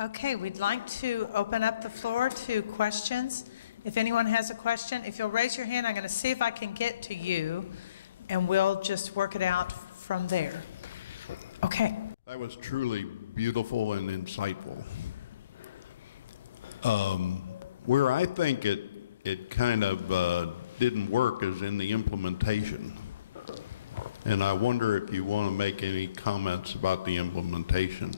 Okay, we'd like to open up the floor to questions. If anyone has a question, if you'll raise your hand, I'm going to see if I can get to you, and we'll just work it out from there. Okay. That was truly beautiful and insightful. Where I think it kind of didn't work is in the implementation. And I wonder if you want to make any comments about the implementation.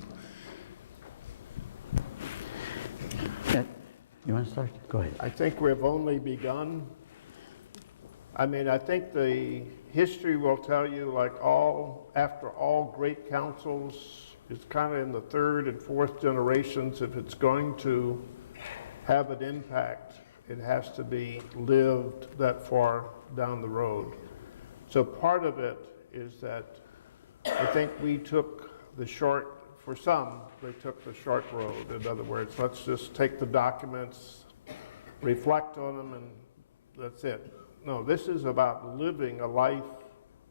You want to start? Go ahead. I think we've only begun. I mean, I think the history will tell you, like after all great councils, it's kind of in the third and fourth generations. If it's going to have an impact, it has to be lived that far down the road. So part of it is that I think we took the short, for some, they took the short road. In other words, let's just take the documents, reflect on them, and that's it. No, this is about living a life,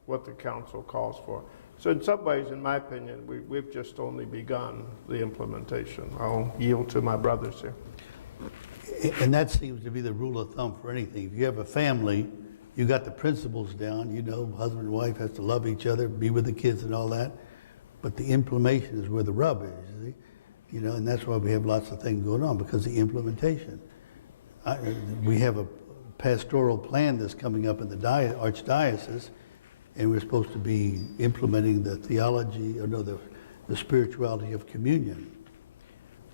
what the council calls for. So in some ways, in my opinion, we've just only begun the implementation. I'll yield to my brothers here. And that seems to be the rule of thumb for anything. If you have a family, you got the principles down, you know, husband and wife has to love each other, be with the kids and all that. But the implementation is where the rub is, you see? You know, and that's why we have lots of things going on, because the implementation. We have a pastoral plan that's coming up in the archdiocese, and we're supposed to be implementing the theology, or no, the spirituality of communion.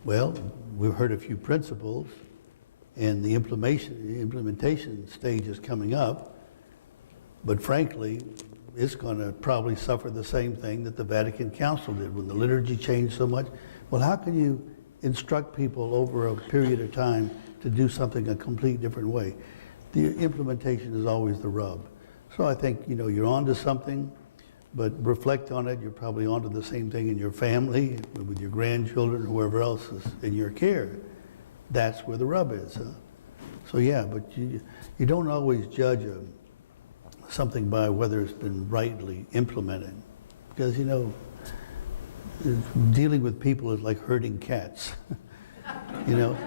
Well, we've heard a few principles, and the implementation stage is coming up, but frankly, it's going to probably suffer the same thing that the Vatican Council did when the liturgy changed so much. Well, how can you instruct people over a period of time to do something a complete different way? The implementation is always the rub. So I think, you know, you're onto something, but reflect on it. You're probably onto the same thing in your family, with your grandchildren, whoever else is in your care. That's where the rub is. Huh? So yeah, but you don't always judge something by whether it's been rightly implemented, because, you know, dealing with people is like herding cats. You know,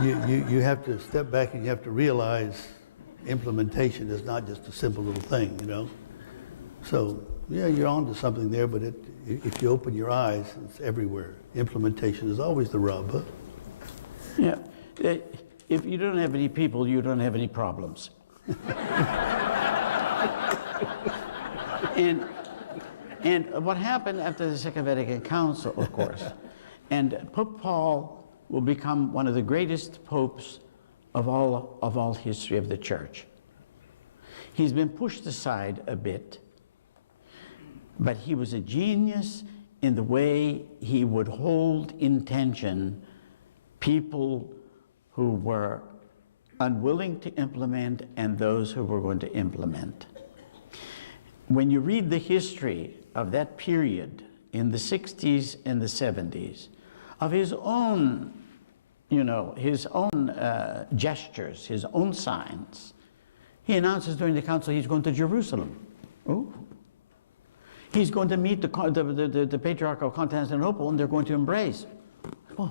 you have to step back and you have to realize implementation is not just a simple little thing, you know. So yeah, you're on to something there, but if you open your eyes, it's everywhere. Implementation is always the rub. Huh? Yeah, if you don't have any people, you don't have any problems. And what happened after the Second Vatican Council, of course, and Pope Paul will become one of the greatest popes of all history of the Church. He's been pushed aside a bit, but he was a genius in the way he would hold in tension people who were unwilling to implement and those who were going to implement. When you read the history of that period in the 60s and the 70s, of his own, you know, his own gestures, his own signs, he announces during the council he's going to Jerusalem. Oh. He's going to meet the Patriarch of Constantinople, and they're going to embrace. Oh.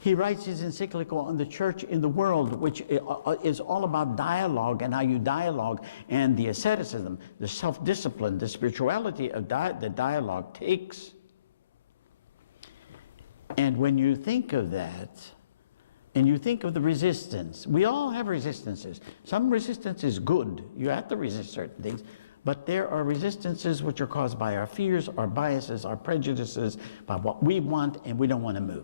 He writes his encyclical on the church in the world, which is all about dialogue and how you dialogue, and the asceticism, the self-discipline, the spirituality of the dialogue takes. And when you think of that, and you think of the resistance, we all have resistances. Some resistance is good. You have to resist certain things. But there are resistances which are caused by our fears, our biases, our prejudices, by what we want and we don't want to move.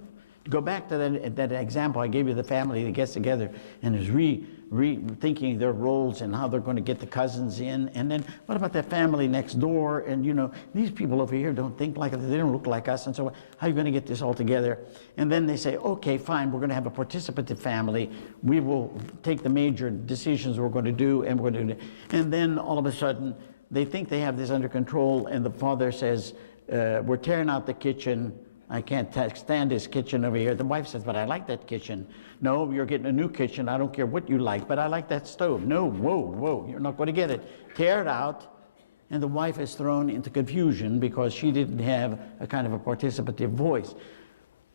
Go back to that example I gave you, the family that gets together and is rethinking their roles and how they're going to get the cousins in. And then what about that family next door? And, you know, these people over here don't think like us, they don't look like us, and so how are you going to get this all together? And then they say, okay, fine, we're going to have a participative family. We will take the major decisions we're going to do, and we're going to do it. And then all of a sudden, they think they have this under control, and the father says, we're tearing out the kitchen. I can't stand this kitchen over here. The wife says, but I like that kitchen. No, you're getting a new kitchen. I don't care what you like, but I like that stove. No, whoa, you're not going to get it. Tear it out. And the wife is thrown into confusion because she didn't have a kind of a participative voice.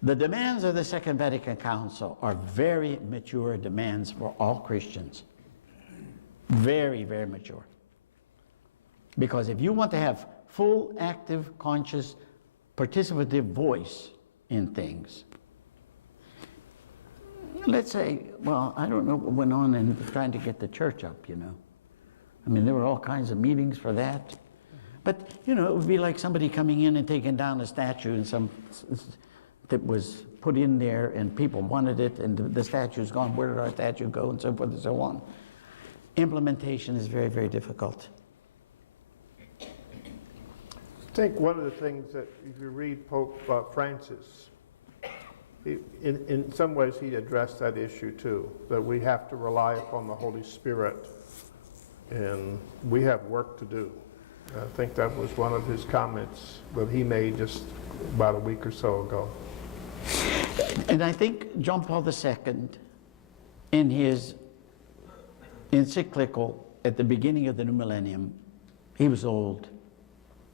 The demands of the Second Vatican Council are very mature demands for all Christians. Very, very mature. Because if you want to have full, active, conscious, participative voice in things, let's say, well, I don't know what went on in trying to get the church up, you know. I mean, there were all kinds of meetings for that. But, you know, it would be like somebody coming in and taking down a statue and that was put in there and people wanted it and the statue's gone. Where did our statue go? And so forth and so on. Implementation is very, very difficult. I think one of the things that if you read Pope Francis, in some ways he addressed that issue too, that we have to rely upon the Holy Spirit and we have work to do. I think that was one of his comments that he made just about a week or so ago. And I think John Paul II, in his encyclical at the beginning of the new millennium, he was old,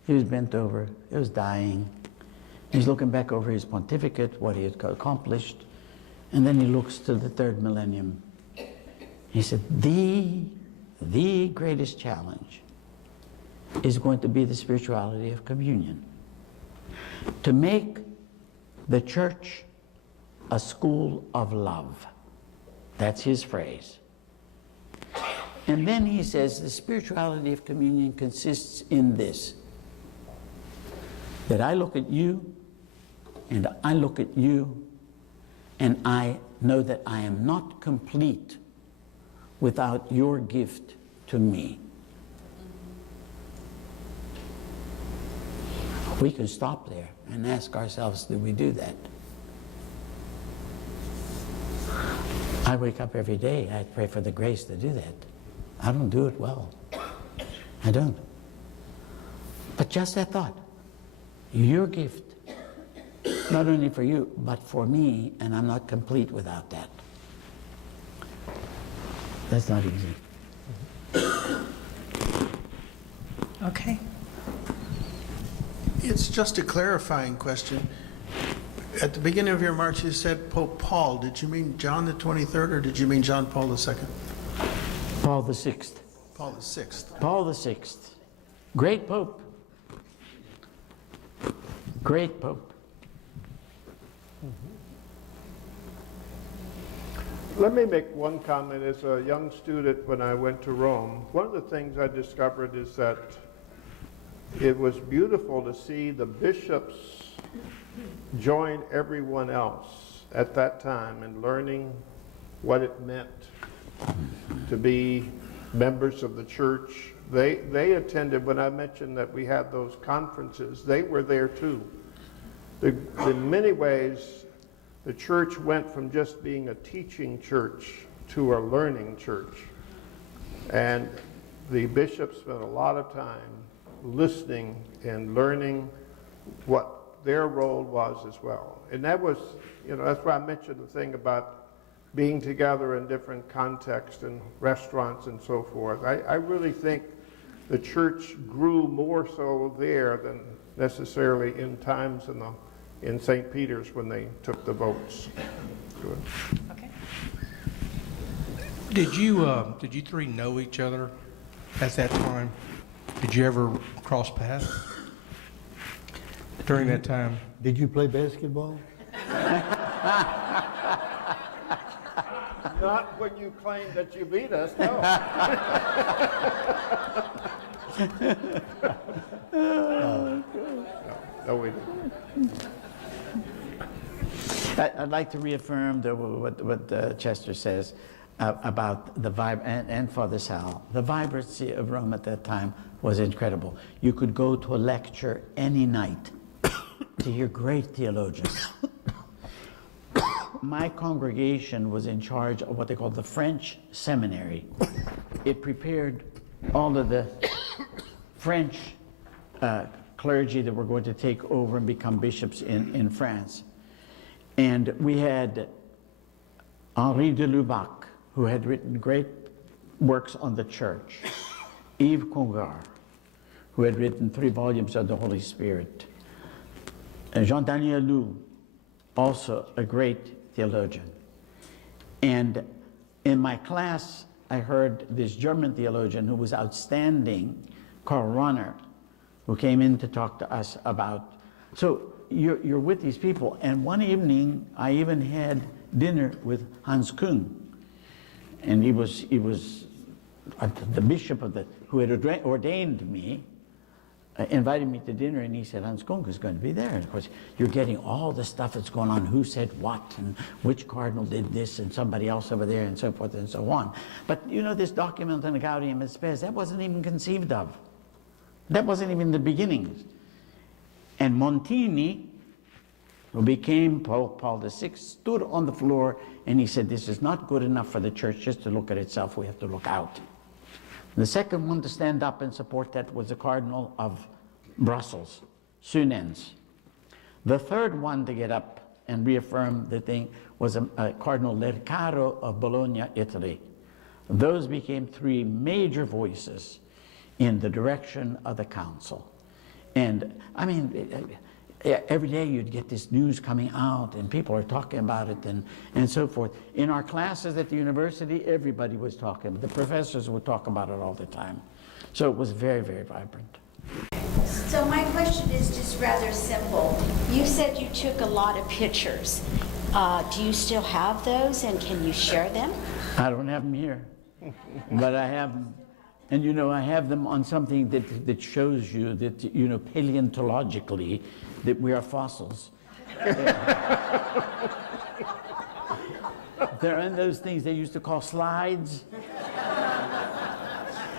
he was bent over, he was dying. He's looking back over his pontificate, what he had accomplished, and then he looks to the third millennium. He said, the greatest challenge is going to be the spirituality of communion. To make the church a school of love. That's his phrase. And then he says the spirituality of communion consists in this, that I look at you and I look at you and I know that I am not complete without your gift to me. We can stop there and ask ourselves, do we do that? I wake up every day, I pray for the grace to do that. I don't do it well. I don't. But just that thought, your gift, not only for you, but for me, and I'm not complete without that. That's not easy. Okay. It's just a clarifying question. At the beginning of your remarks, you said Pope Paul. Did you mean John the 23rd, or did you mean John Paul II? Paul the Sixth. Paul the Sixth. Paul the Sixth. Great Pope. Great Pope. Let me make one comment. As a young student when I went to Rome, one of the things I discovered is that it was beautiful to see the bishops join everyone else at that time in learning what it meant to be members of the church. They attended, when I mentioned that we had those conferences, they were there too. In many ways, the church went from just being a teaching church to a learning church. And the bishops spent a lot of time listening and learning what their role was as well. And that was, you know, that's why I mentioned the thing about being together in different contexts and restaurants and so forth. I really think the church grew more so there than necessarily in times in St. Peter's when they took the votes. Good. Okay. Did you three know each other at that time? Did you ever cross paths during that time? Did you play basketball? Not when you claim that you beat us, no. No, we didn't. I'd like to reaffirm what Chester says about the and Father Sal. The vibrancy of Rome at that time was incredible. You could go to a lecture any night to hear great theologians. My congregation was in charge of what they called the French seminary. It prepared all of the French clergy that were going to take over and become bishops in France. And we had Henri de Lubac, who had written great works on the church. Yves Congar, who had written 3 volumes on the Holy Spirit. And Jean-Daniel Lou, also a great theologian. And in my class, I heard this German theologian who was outstanding, Karl Rahner, who came in to talk to us about, so you're with these people. And one evening, I even had dinner with Hans Küng. And he was the bishop of who had ordained me, invited me to dinner, and he said, Hans Küng is going to be there. And of course, you're getting all the stuff that's going on, who said what, and which cardinal did this, and somebody else over there, and so forth and so on. But you know, this document on the Gaudium et Spes, that wasn't even conceived of. That wasn't even the beginnings. And Montini, who became Pope Paul VI, stood on the floor and he said, this is not good enough for the church just to look at itself, we have to look out. The second one to stand up and support that was the Cardinal of Brussels, Sunens. The third one to get up and reaffirm the thing was Cardinal Lercaro of Bologna, Italy. Those became three major voices in the direction of the council. And I mean, every day you'd get this news coming out and people are talking about it and so forth. In our classes at the university, everybody was talking. The professors would talk about it all the time. So it was very, very vibrant. So my question is just rather simple. You said you took a lot of pictures. Do you still have those and can you share them? I don't have them here, but I have them. And you know, I have them on something that shows you that, you know, paleontologically, that we are fossils. They're in those things they used to call slides.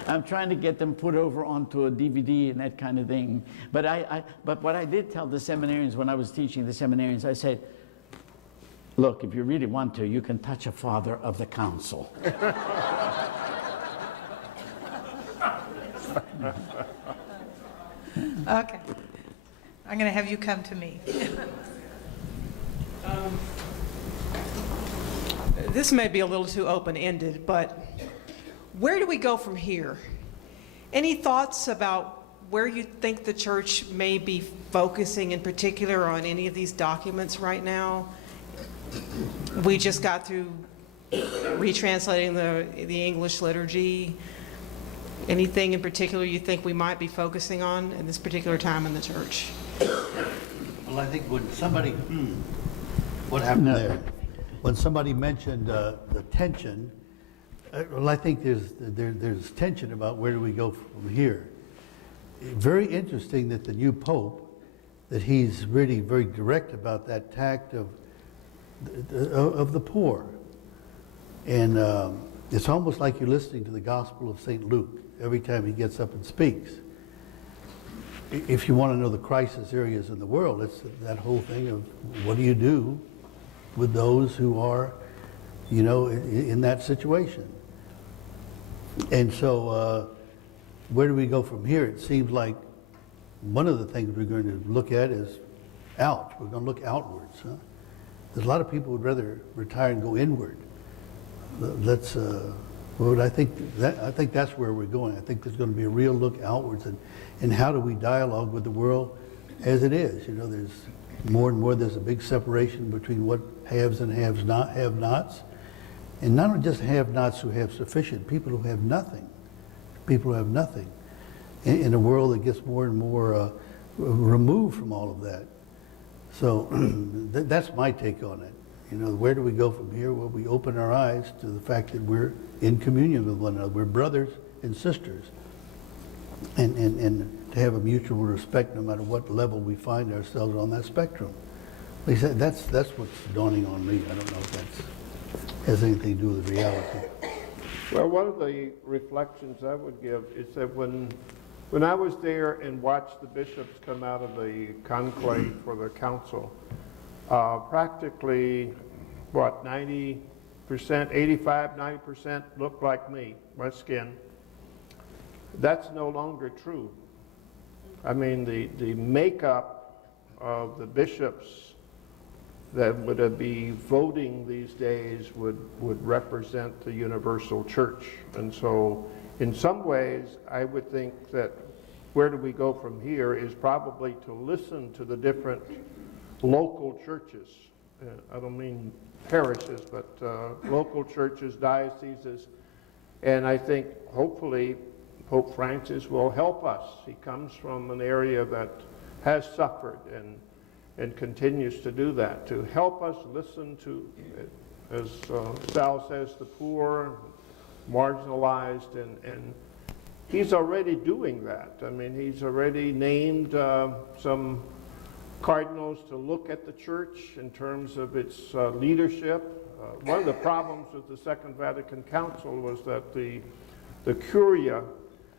I'm trying to get them put over onto a DVD and that kind of thing. But but what I did tell the seminarians when I was teaching the seminarians, I said, look, if you really want to, you can touch a father of the council. Okay. I'm going to have you come to me. This may be a little too open-ended, but where do we go from here? Any thoughts about where you think the church may be focusing in particular on any of these documents right now? We just got through retranslating the English liturgy. Anything in particular you think we might be focusing on at this particular time in the church? Well, I think when somebody, what happened there? When somebody mentioned the tension, well, I think there's tension about where do we go from here. Very interesting that the new Pope, that he's really very direct about that tact of the poor. And it's almost like you're listening to the Gospel of St. Luke every time he gets up and speaks. If you want to know the crisis areas in the world, it's that whole thing of what do you do with those who are, you know, in that situation. And so where do we go from here? It seems like one of the things we're going to look at is out. We're going to look outwards. Huh? There's a lot of people who would rather retire and go inward. Let's. Well, I think that's where we're going. I think there's going to be a real look outwards, and how do we dialogue with the world as it is? You know, there's more and more. There's a big separation between what haves and have-nots, and not just have-nots who have sufficient. People who have nothing. People who have nothing, in a world that gets more and more removed from all of that. So that's my take on it. You know, where do we go from here? Well, we open our eyes to the fact that we're in communion with one another. We're brothers and sisters. And to have a mutual respect no matter what level we find ourselves on that spectrum. Like I said, that's what's dawning on me. I don't know if that has anything to do with reality. Well, one of the reflections I would give is that when I was there and watched the bishops come out of the conclave for the council, practically, what, 90%, 85, 90% looked like me, my skin. That's no longer true. I mean, the makeup of the bishops that would be voting these days would represent the universal church. And so, in some ways, I would think that where do we go from here is probably to listen to the different local churches I don't mean parishes, but local churches, dioceses. And I think hopefully Pope Francis will help us. He comes from an area that has suffered and continues to do that, to help us listen to, as Sal says, the poor, marginalized, and he's already doing that. I mean, he's already named some cardinals to look at the church in terms of its leadership. One of the problems with the Second Vatican Council was that the Curia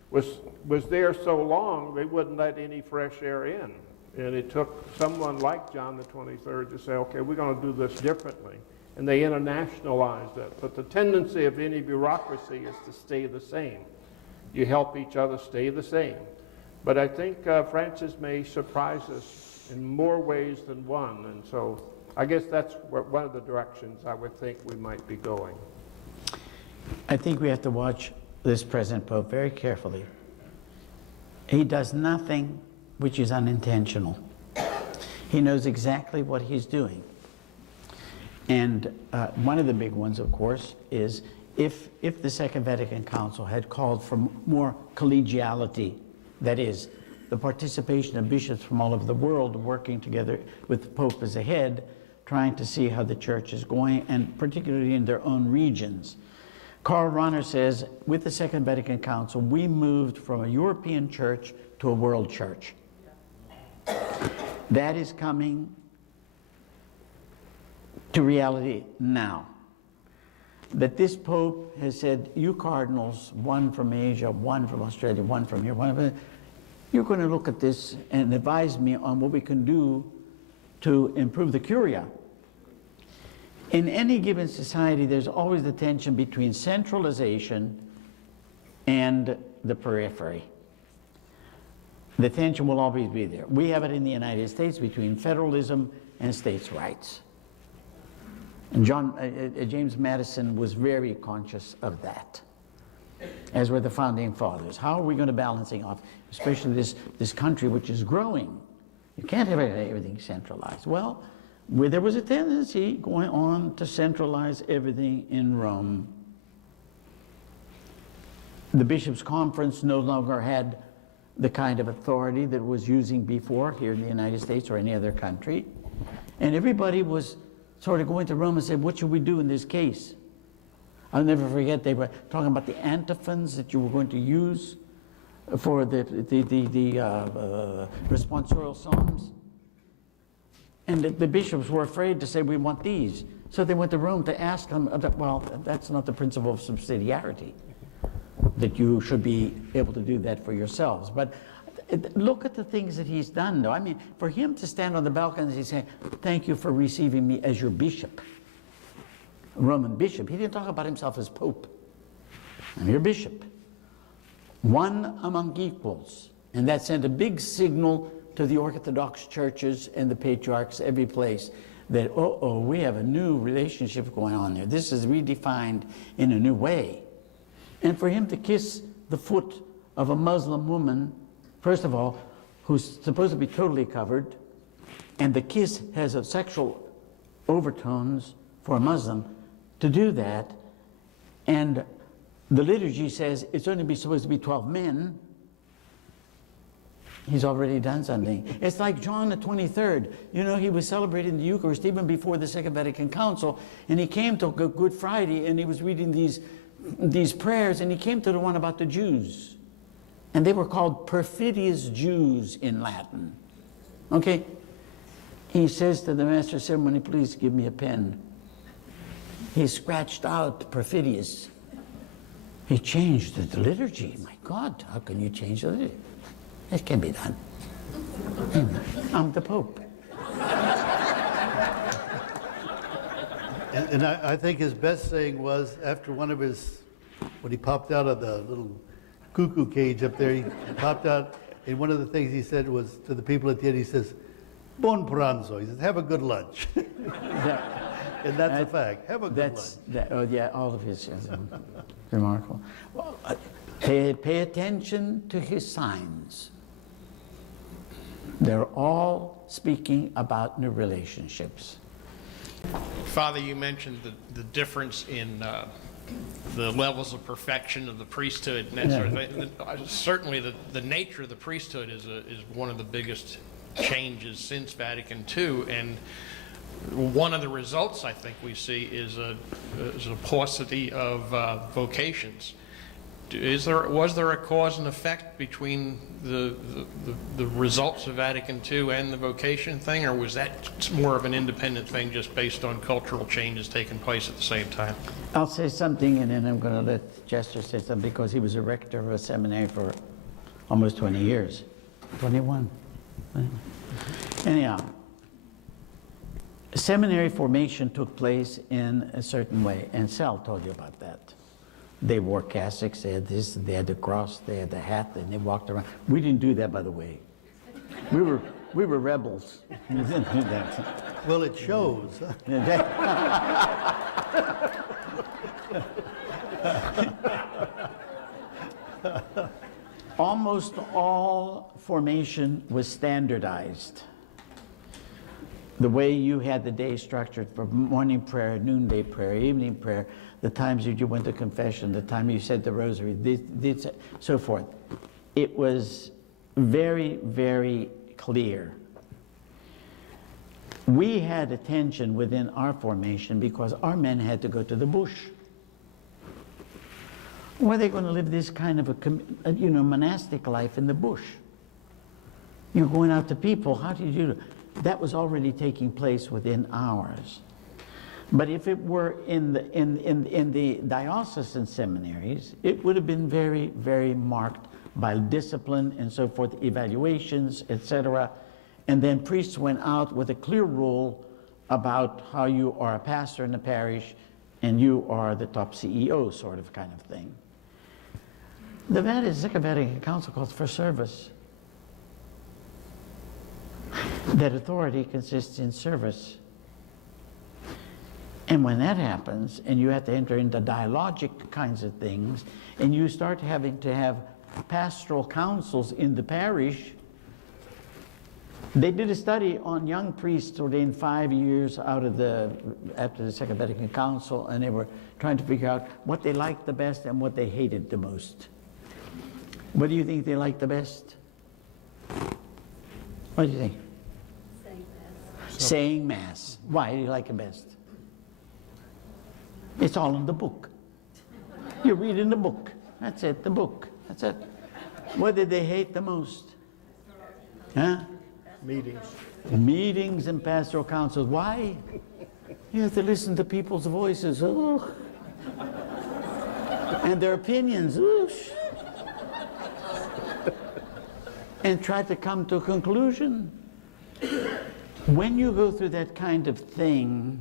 was there so long they wouldn't let any fresh air in. And it took someone like John the 23rd to say, okay, we're going to do this differently. And they internationalized it. But the tendency of any bureaucracy is to stay the same. You help each other stay the same. But I think Francis may surprise us in more ways than one. And so I guess that's one of the directions I would think we might be going. I think we have to watch this present Pope very carefully. He does nothing which is unintentional. He knows exactly what he's doing. And one of the big ones, of course, is if the Second Vatican Council had called for more collegiality, that is, the participation of bishops from all over the world working together with the Pope as a head, trying to see how the church is going, and particularly in their own regions. Karl Rahner says, with the Second Vatican Council, we moved from a European church to a world church. That is coming to reality now. That this Pope has said, you cardinals, one from Asia, one from Australia, one from here, one from you're going to look at this and advise me on what we can do to improve the Curia. In any given society, there's always the tension between centralization and the periphery. The tension will always be there. We have it in the United States between federalism and states' rights. And James Madison was very conscious of that, as were the founding fathers. How are we going to balancing off, especially this country which is growing? You can't have everything centralized. Well, there was a tendency going on to centralize everything in Rome. The Bishops' Conference no longer had the kind of authority that it was using before here in the United States or any other country. And everybody was sort of going to Rome and said, what should we do in this case? I'll never forget, they were talking about the antiphons that you were going to use for the responsorial psalms. And the bishops were afraid to say, we want these. So they went to Rome to ask them, well, that's not the principle of subsidiarity, that you should be able to do that for yourselves. But look at the things that he's done, though. I mean, for him to stand on the balcony and say, thank you for receiving me as your bishop, Roman bishop. He didn't talk about himself as pope. I'm your bishop. One among equals. And that sent a big signal to the Orthodox churches and the patriarchs every place that, we have a new relationship going on there. This is redefined in a new way. And for him to kiss the foot of a Muslim woman, first of all, who's supposed to be totally covered, and the kiss has a sexual overtones for a Muslim, to do that, and the liturgy says it's only supposed to be 12 men, he's already done something. It's like John the 23rd. You know, he was celebrating the Eucharist even before the Second Vatican Council, and he came to Good Friday, and he was reading these prayers, and he came to the one about the Jews. And they were called perfidious Jews in Latin. Okay? He says to the master of ceremony, please give me a pen. He scratched out perfidious. He changed the liturgy. My God, how can you change the liturgy? It can be done. I'm the Pope. And I think his best saying was, after one of his, when he popped out of the little cuckoo cage up there, he popped out, and one of the things he said was to the people at the end, he says, buon pranzo. He says, have a good lunch. And that's a fact. Have a good lunch. Yeah, all of his, remarkable. Well, pay attention to his signs. They're all speaking about new relationships. Father, you mentioned the difference in the levels of perfection of the priesthood and that sort of thing. Certainly the nature of the priesthood is one of the biggest changes since Vatican II, and one of the results I think we see is a paucity of vocations. Was there a cause and effect between the results of Vatican II and the vocation thing, or was that more of an independent thing just based on cultural changes taking place at the same time? I'll say something, and then I'm going to let Chester say something, because he was a rector of a seminary for almost 20 years. 21. Anyhow, seminary formation took place in a certain way, and Sal told you about that. They wore cassocks, they had this, they had the cross, they had the hat, and they walked around. We didn't do that, by the way. We were rebels. We didn't do that. Well, it shows. Almost all formation was standardized. The way you had the day structured for morning prayer, noonday prayer, evening prayer, the times that you went to confession, the time you said the rosary, so forth. It was very, very clear. We had a tension within our formation because our men had to go to the bush. Were they going to live this kind of a monastic life in the bush? You're going out to people, how do you do that? That was already taking place within ours. But if it were in the diocesan seminaries, it would have been very, very marked by discipline and so forth, evaluations, etc. And then priests went out with a clear rule about how you are a pastor in the parish and you are the top CEO, sort of kind of thing. The Second Vatican Council calls for service. That authority consists in service. And when that happens, and you have to enter into dialogic kinds of things, and you start having to have pastoral councils in the parish. They did a study on young priests ordained 5 years after the Second Vatican Council, and they were trying to figure out what they liked the best and what they hated the most. What do you think they liked the best? What do you think? Saying Mass. Saying Mass. Why do you like it best? It's all in the book. You read in the book. That's it, the book. That's it. What did they hate the most? Huh? Meetings. Meetings and pastoral councils. Why? You have to listen to people's voices. Oh. And their opinions. Oosh. And try to come to a conclusion. When you go through that kind of thing,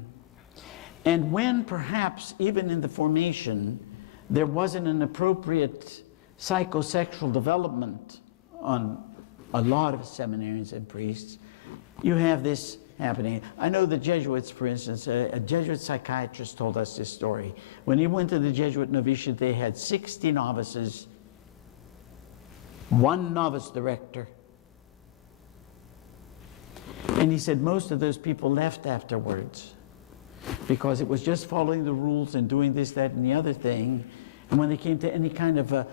and when perhaps even in the formation there wasn't an appropriate psychosexual development on a lot of seminarians and priests, you have this happening. I know the Jesuits, for instance, a Jesuit psychiatrist told us this story. When he went to the Jesuit novitiate, they had 60 novices, one novice director. And he said most of those people left afterwards because it was just following the rules and doing this, that, and the other thing. And when they came to any kind of a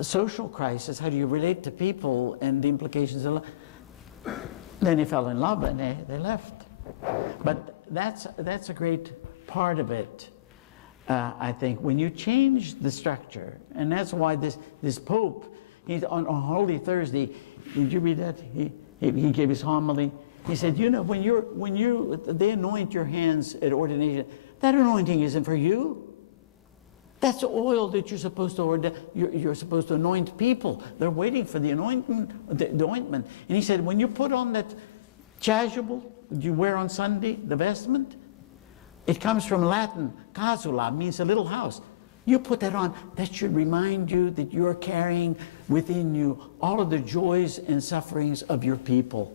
social crisis, how do you relate to people and the implications of love? Then they fell in love and they left. But that's a great part of it, I think. When you change the structure, and that's why this Pope, he's on Holy Thursday, did you read that? He gave his homily. He said, you know, when they anoint your hands at ordination, that anointing isn't for you. That's the oil that you're supposed to you're supposed to anoint people. They're waiting for the anointment, the ointment. And he said, when you put on that chasuble that you wear on Sunday, the vestment, it comes from Latin. Casula means a little house. You put that on, that should remind you that you're carrying within you all of the joys and sufferings of your people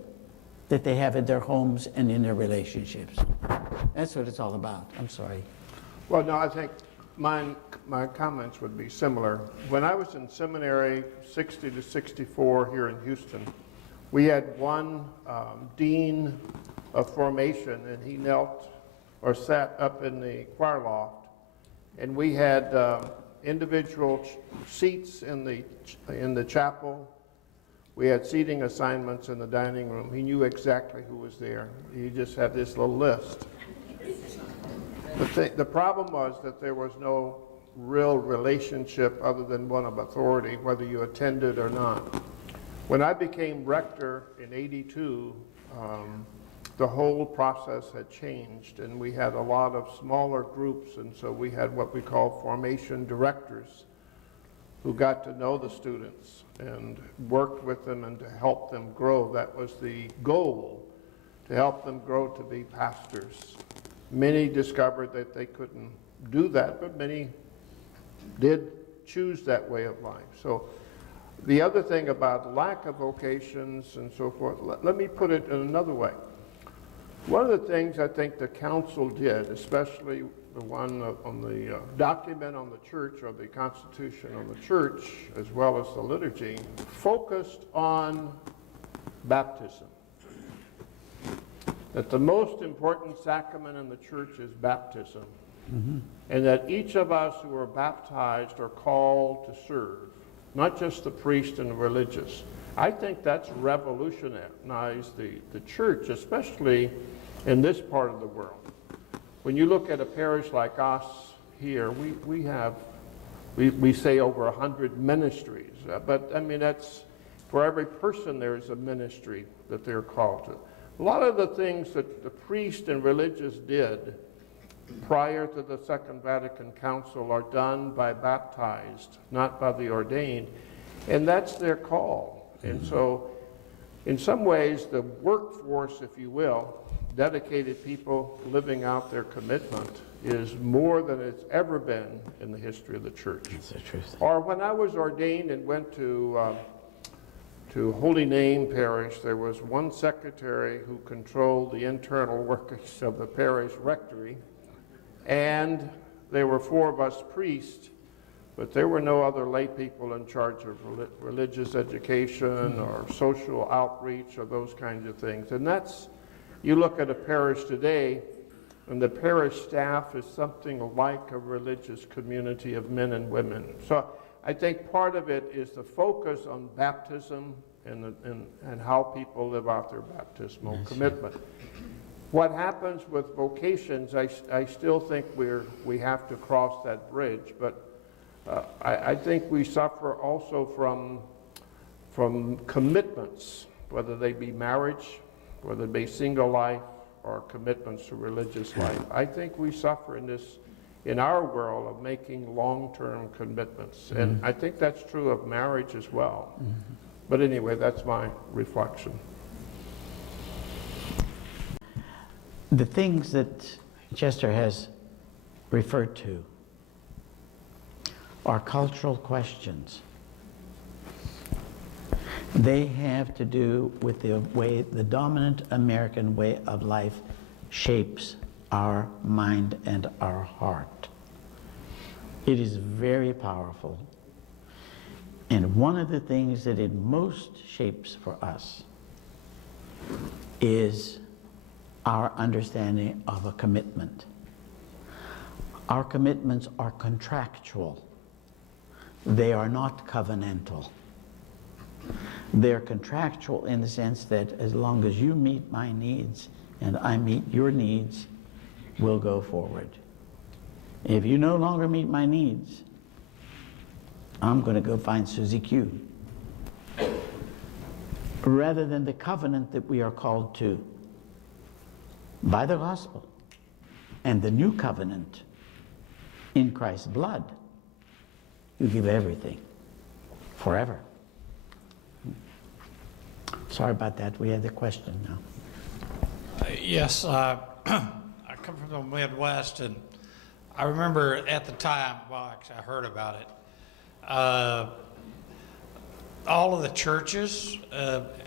that they have in their homes and in their relationships. That's what it's all about. I'm sorry. Well, no, I think my comments would be similar. When I was in seminary, 60 to 64 here in Houston, we had one dean of formation, and he knelt or sat up in the choir loft, and we had individual seats in the chapel. We had seating assignments in the dining room. He knew exactly who was there. He just had this little list. The problem was that there was no real relationship other than one of authority, whether you attended or not. When I became rector in '82, the whole process had changed, and we had a lot of smaller groups, and so we had what we call formation directors who got to know the students and worked with them and to help them grow. That was the goal, to help them grow to be pastors. Many discovered that they couldn't do that, but many did choose that way of life. So the other thing about lack of vocations and so forth, let me put it in another way. One of the things I think the council did, especially the one on the document on the church, or the constitution on the church, as well as the liturgy, focused on baptism. That the most important sacrament in the church is baptism. Mm-hmm. And that each of us who are baptized are called to serve, not just the priest and the religious. I think that's revolutionized the church, especially in this part of the world. When you look at a parish like us here, we say over 100 ministries, but I mean, that's, for every person there's a ministry that they're called to. A lot of the things that the priest and religious did prior to the Second Vatican Council are done by baptized, not by the ordained, and that's their call. And so, in some ways, the workforce, if you will, dedicated people living out their commitment, is more than it's ever been in the history of the church. That's the truth. Or when I was ordained and went to Holy Name Parish, there was one secretary who controlled the internal workings of the parish rectory, and there were 4 of us priests, but there were no other lay people in charge of religious education or social outreach or those kinds of things. And that's, you look at a parish today, and the parish staff is something like a religious community of men and women. So I think part of it is the focus on baptism and how people live out their baptismal commitment. What happens with vocations, I still think we have to cross that bridge, but I think we suffer also from commitments, whether they be marriage, whether they be single life, or commitments to religious life. I think we suffer in our world of making long-term commitments, and I think that's true of marriage as well. But anyway, that's my reflection. The things that Chester has referred to are cultural questions. They have to do with the way the dominant American way of life shapes our mind and our heart. It is very powerful. And one of the things that it most shapes for us is our understanding of a commitment. Our commitments are contractual. They are not covenantal. They're contractual in the sense that as long as you meet my needs and I meet your needs, we'll go forward. If you no longer meet my needs, I'm going to go find Susie Q. Rather than the covenant that we are called to by the gospel and the new covenant in Christ's blood, you give everything forever. Sorry about that. We had the question now. Yes, I come from the Midwest, and I remember at the time, well, actually I heard about it, all of the churches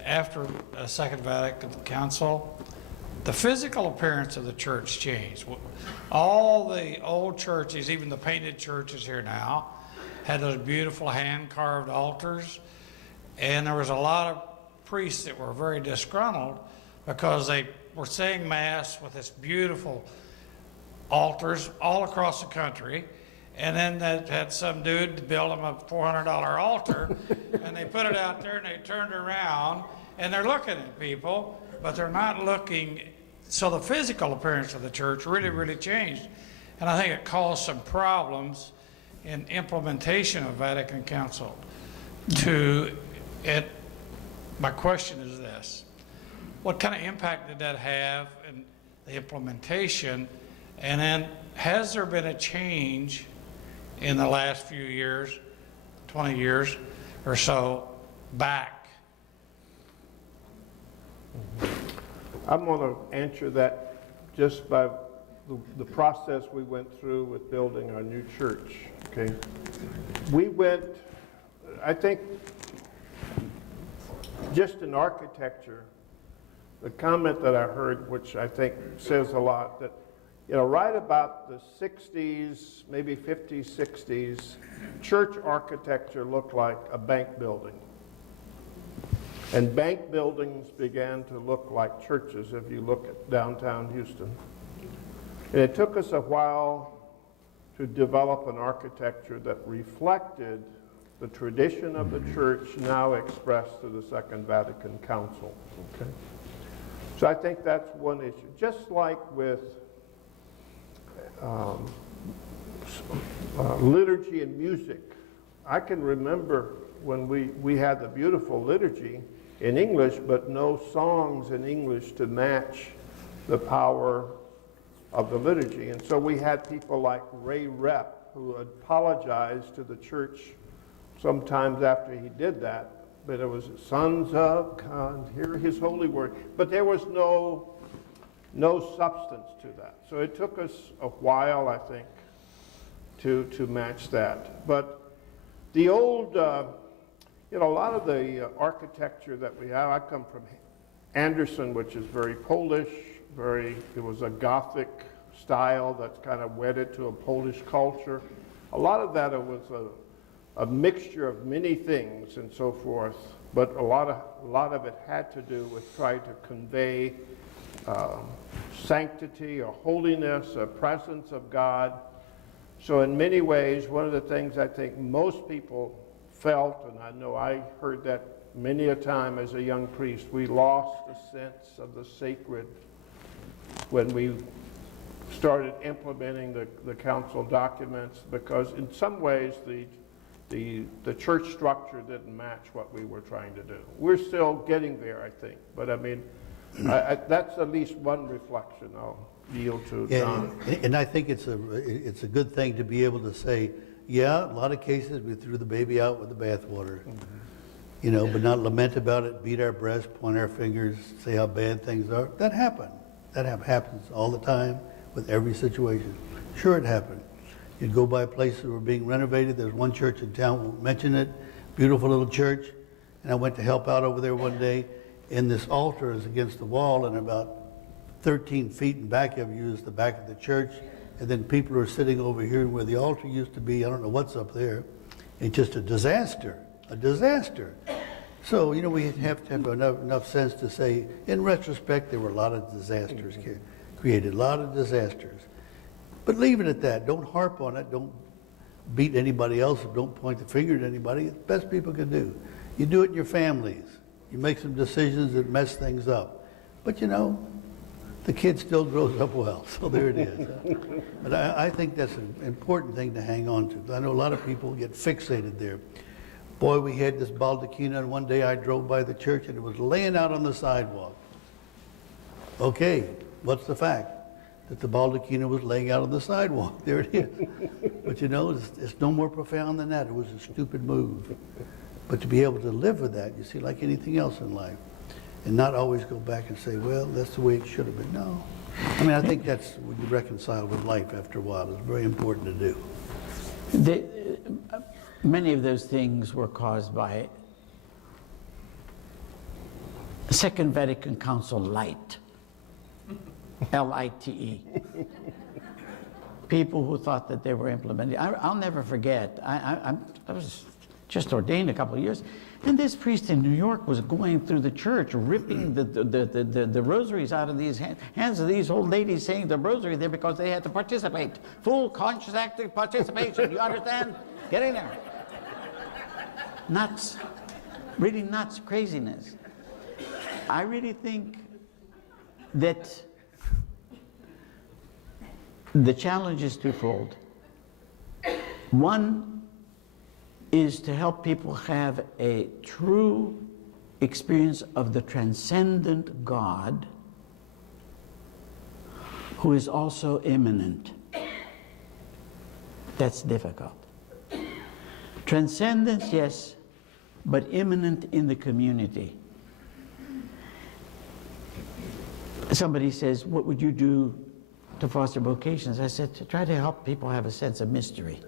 after Second Vatican Council, the physical appearance of the church changed. All the old churches, even the painted churches here now, had those beautiful hand-carved altars, and there was a lot of priests that were very disgruntled because they were saying Mass with this beautiful altars all across the country. And then they had some dude build them a $400 altar, and they put it out there, and they turned around, and they're looking at people, but they're not looking. So the physical appearance of the church really, really changed. And I think it caused some problems in implementation of Vatican Council. My question is this: what kind of impact did that have in the implementation? And then, has there been a change in the last few years, 20 years or so, back? I'm going to answer that just by the process we went through with building our new church, okay? We went, I think, just in architecture, the comment that I heard, which I think says a lot, that right about the 60s, maybe 50s, 60s, church architecture looked like a bank building. And bank buildings began to look like churches if you look at downtown Houston. And it took us a while to develop an architecture that reflected the tradition of the church now expressed through the Second Vatican Council. Okay? So I think that's one issue. Just like with liturgy and music. I can remember when we had the beautiful liturgy in English, but no songs in English to match the power of the liturgy. And so we had people like Ray Rep, who apologized to the church sometimes after he did that, but it was sons of God, hear his holy word. But there was no substance to that. So it took us a while, I think, to match that. But the old, a lot of the architecture that we have, I come from Anderson, which is very Polish, it was a Gothic style that's kind of wedded to a Polish culture. A lot of that, it was a mixture of many things and so forth, but a lot of it had to do with trying to convey sanctity or holiness, a presence of God. So in many ways, one of the things I think most people felt, and I know I heard that many a time as a young priest, we lost the sense of the sacred when we started implementing the council documents, because in some ways the church structure didn't match what we were trying to do. We're still getting there, I think, but I mean, that's at least one reflection. I'll yield to John. And I think it's a good thing to be able to say, yeah, a lot of cases we threw the baby out with the bathwater, but not lament about it, beat our breast, point our fingers, say how bad things are. That happened. That happens all the time with every situation. Sure, it happened. You'd go by places that were being renovated. There's one church in town, won't mention it, beautiful little church, and I went to help out over there one day, and this altar is against the wall, and about 13 feet in back of you is the back of the church, and then people are sitting over here where the altar used to be. I don't know what's up there. It's just a disaster. So, we have to have enough sense to say, in retrospect, there were a lot of disasters created, a lot of disasters. But leave it at that. Don't harp on it. Don't beat anybody else. Don't point the finger at anybody. It's the best people can do. You do it in your families. You make some decisions that mess things up. But the kid still grows up well, so there it is. But I think that's an important thing to hang on to. I know a lot of people get fixated there. Boy, we had this baldacchino, and one day I drove by the church, and it was laying out on the sidewalk. Okay, what's the fact? That the baldacchino was laying out on the sidewalk. There it is. But it's no more profound than that. It was a stupid move. But to be able to live with that, you see, like anything else in life, and not always go back and say, well, that's the way it should have been. No. I think that's when you reconcile with life after a while. It's very important to do. Many of those things were caused by Second Vatican Council Light, L-I-T-E. People who thought that they were implementing. I'll never forget. I was just ordained a couple of years. And this priest in New York was going through the church, ripping the rosaries out of these hands of these old ladies saying the rosary there because they had to participate. Full conscious active participation, you understand? Get in there. Nuts. Really nuts, craziness. I really think that the challenge is twofold. One is to help people have a true experience of the transcendent God who is also immanent. That's difficult. Transcendence, yes, but immanent in the community. Somebody says, what would you do to foster vocations? I said, to try to help people have a sense of mystery.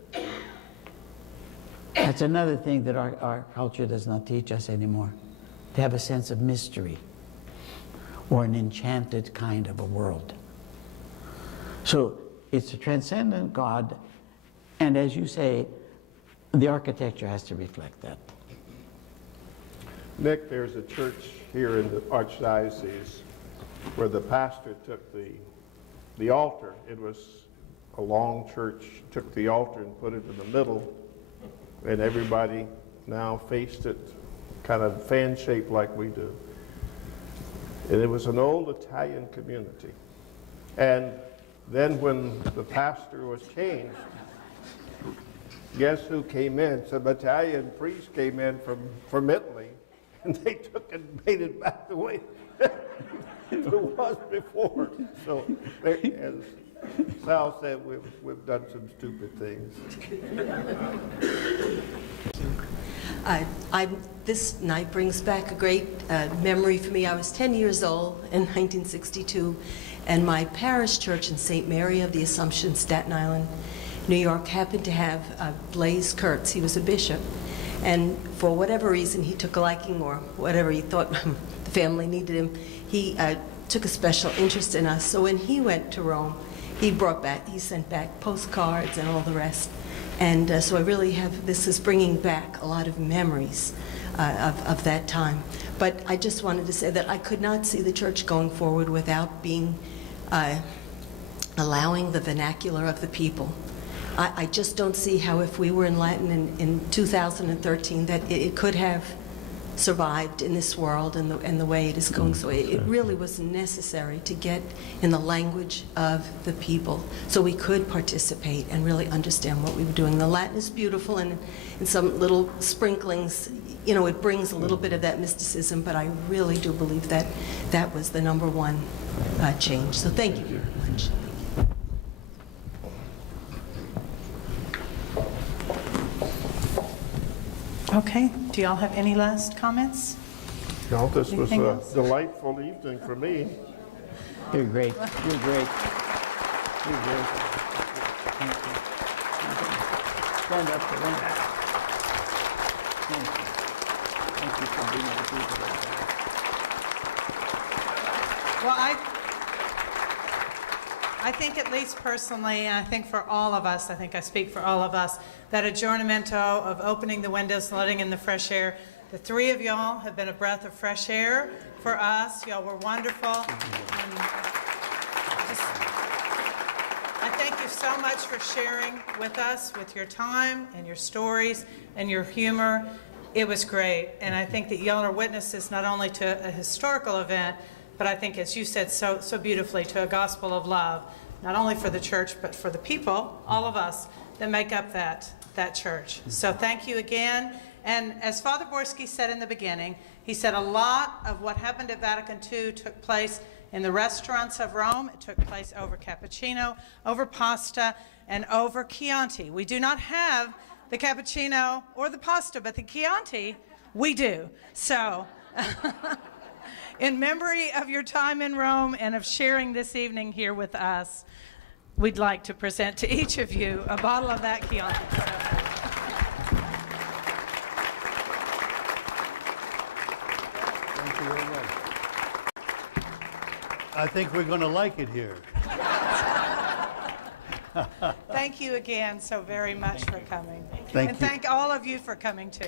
That's another thing that our culture does not teach us anymore, to have a sense of mystery or an enchanted kind of a world. So it's a transcendent God, and as you say, the architecture has to reflect that. Nick, there's a church here in the Archdiocese where the pastor took the altar. It was a long church, took the altar and put it in the middle, and everybody now faced it kind of fan-shaped like we do. And it was an old Italian community. And then when the pastor was changed, guess who came in? Some Italian priest came in from Italy, and they took and made it back the way it was before. So, as Sal said, we've done some stupid things. This night brings back a great memory for me. I was 10 years old in 1962, and my parish church in St. Mary of the Assumption, Staten Island, New York, happened to have Blaise Kurtz. He was a bishop, and for whatever reason, he took a liking, or whatever he thought the family needed him, he took a special interest in us. So when he went to Rome, he sent back postcards and all the rest. And so I really have, this is bringing back a lot of memories of that time. But I just wanted to say that I could not see the church going forward without allowing the vernacular of the people. I just don't see how, if we were in Latin in 2013, that it could have survived in this world and the way it is going. So it really was necessary to get in the language of the people so we could participate and really understand what we were doing. The Latin is beautiful, and in some little sprinklings, you know, it brings a little bit of that mysticism, but I really do believe that that was the number one change. So thank you very much. Okay, do y'all have any last comments? No, this was Anything a else? delightful evening for me. You're great. You're great. You're great. Thank you. Stand up for them. Thank you. Thank you for being with people like that. Well, I think, at least personally, and I think for all of us, I think I speak for all of us, that adjournamento of opening the windows and letting in the fresh air, the three of y'all have been a breath of fresh air for us. Y'all were wonderful. And I thank you so much for sharing with us, with your time and your stories and your humor. It was great. And I think that y'all are witnesses not only to a historical event, but I think, as you said so beautifully, to a gospel of love, not only for the church, but for the people, all of us, that make up that church. So thank you again. And as Father Borski said in the beginning, he said a lot of what happened at Vatican II took place in the restaurants of Rome. It took place over cappuccino, over pasta, and over Chianti. We do not have the cappuccino or the pasta, but the Chianti, we do. So in memory of your time in Rome and of sharing this evening here with us, we'd like to present to each of you a bottle of that Chianti. Thank you very much. I think we're going to like it here. Thank you again so very much for coming. Thank And you. thank all of you for coming too.